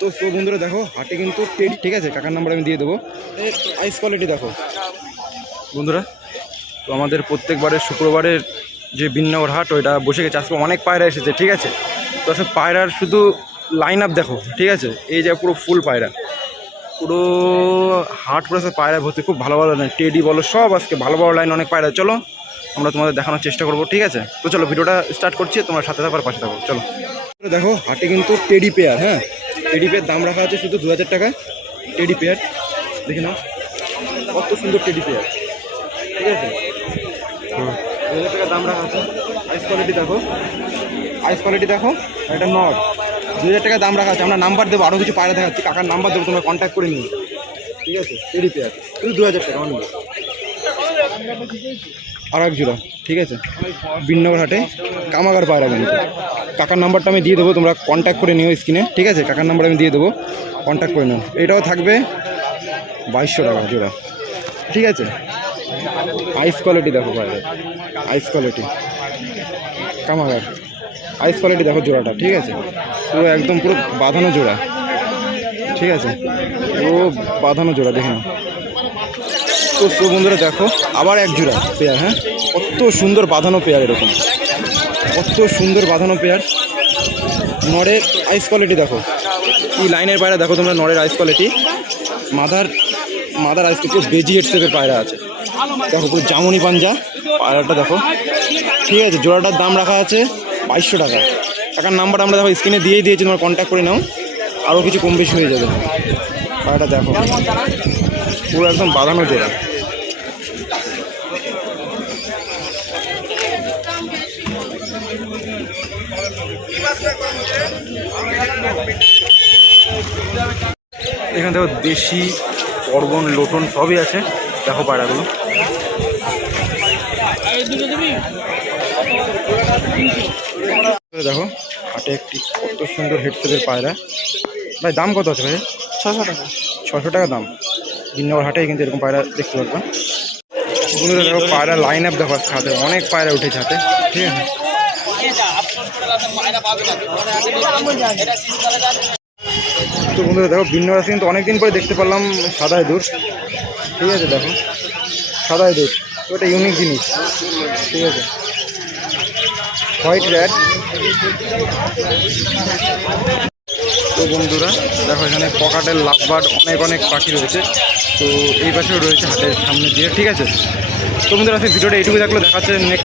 তো বন্ধুরা দেখো হাটে কিন্তু টেডি, ঠিক আছে, কাকার নাম্বার আমি দিয়ে দেবো। আইস কোয়ালিটি দেখো বন্ধুরা। তো আমাদের প্রত্যেকবারের শুক্রবারের যে বিননগর হাট ওইটা বসে গেছে, আজকে অনেক পায়রা এসেছে, ঠিক আছে। তো আসলে পায়রার শুধু লাইন আপ দেখো, ঠিক আছে, এই যে পুরো ফুল পায়রা, পুরো হাট পুরো পায়রা ভর্তি, খুব ভালো ভালো লাইন, টেডি বলো সব আজকে ভালো ভালো লাইন, অনেক পায়রা। চলো আমরা তোমাদের দেখানোর চেষ্টা করবো, ঠিক আছে। তো চলো ভিডিওটা স্টার্ট করছি, তোমার সাথে থাকার পাশে থাকো। চলো দেখো হাটে কিন্তু টেডি পেয়ার, হ্যাঁ টেডি পেয়ার দাম রাখা আছে শুধু 2000 টাকা। টেডি পেয়ার দেখে নাও, কত সুন্দর টেডি পেয়ার, ঠিক আছে। 2000 টাকা দাম রাখা আছে। আইস কোয়ালিটি দেখো, আইস কোয়ালিটি দেখো, এটা নট 2000 টাকা দাম রাখা আছে। আমরা নাম্বার দেবো, আরও কিছু পায়রা দেখাচ্ছি, কাকার নাম্বার দেবো, তোমরা কন্ট্যাক্ট করে নিও, ঠিক আছে। টেডি পেয়ার শুধু 2000 টাকা অনলি। আর এক জোড়া, ঠিক আছে, বিননগর হাটে কামাগার পায়রা কিন্তু। কাকার নাম্বারটা আমি দিয়ে দেবো, তোমরা কন্ট্যাক্ট করে নিও স্ক্রিনে, ঠিক আছে। কাকার নাম্বার আমি দিয়ে দেবো, কন্ট্যাক্ট করে নিও। এটাও থাকবে 2200 টাকা জোড়া, ঠিক আছে। আইস কোয়ালিটি দেখো পায়রা, আইস কোয়ালিটি কামাগার, আইস কোয়ালিটি দেখো জোড়াটা, ঠিক আছে। পুরো একদম পুরো বাঁধানো জোড়া, ঠিক আছে, পুরো বাঁধানো জোড়া দেখে নাও। তো বন্ধুরা দেখো আবার এক জোড়া পেয়ার, হ্যাঁ কত সুন্দর বাঁধানো পেয়ার, এরকম কত সুন্দর বাঁধানো পেয়ার। নড়ের আইস কোয়ালিটি দেখো, কি লাইনের পায়রা দেখো তোমরা, নড়ের আইস কোয়ালিটি, মাদার আইস পুরো বেজি হেড শেপের পায়রা আছে দেখো, পুরো জামুনি পাঞ্জা পায়রাটা দেখো, ঠিক আছে। জোড়াটার দাম রাখা আছে 2200 টাকা। টাকার নাম্বার আমরা দেখো স্ক্রিনে দিয়েই দিয়েছি, তোমরা কন্ট্যাক্ট করে নাও, আরও কিছু কম বেশি হয়ে যাবে। পায়রাটা দেখো পুরো একদম বাঁধানো জোড়া। এখানে দেখো দেশি অর্গন লোটন সবই আছে, দেখো পায়রাগুলো। দেখো হাটে একটি কত সুন্দর হেডসেটের পায়রা। ভাই দাম কত আছে ভাই? 600 টাকা। 600 টাকা দাম। বিননগর হাটে কিন্তু এরকম পায়রা দেখতে পারবেন। বন্ধুরা দেখো পায়রা লাইন আপ দেখো, হাতে অনেক পায়রা উঠেছে হাতে, ঠিক আছে। তো বন্ধুরা দেখো বিননগর আছে কিন্তু অনেকদিন পরে দেখতে পারলাম সাদা ইঁদুর, ঠিক আছে। দেখো সাদা ইঁদুর, ওটা ইউনিক জিনিস, ঠিক আছে। White rat. তো বন্ধুরা দেখো এখানে পকাটের লাভবার্ড অনেক পাখি রয়েছে। তো এই পাশেও রয়েছে হাটের সামনে দিয়ে, ঠিক আছে। তো বন্ধুরা ভিডিওটা এইটুকু থাকলে দেখাচ্ছে নেক্সট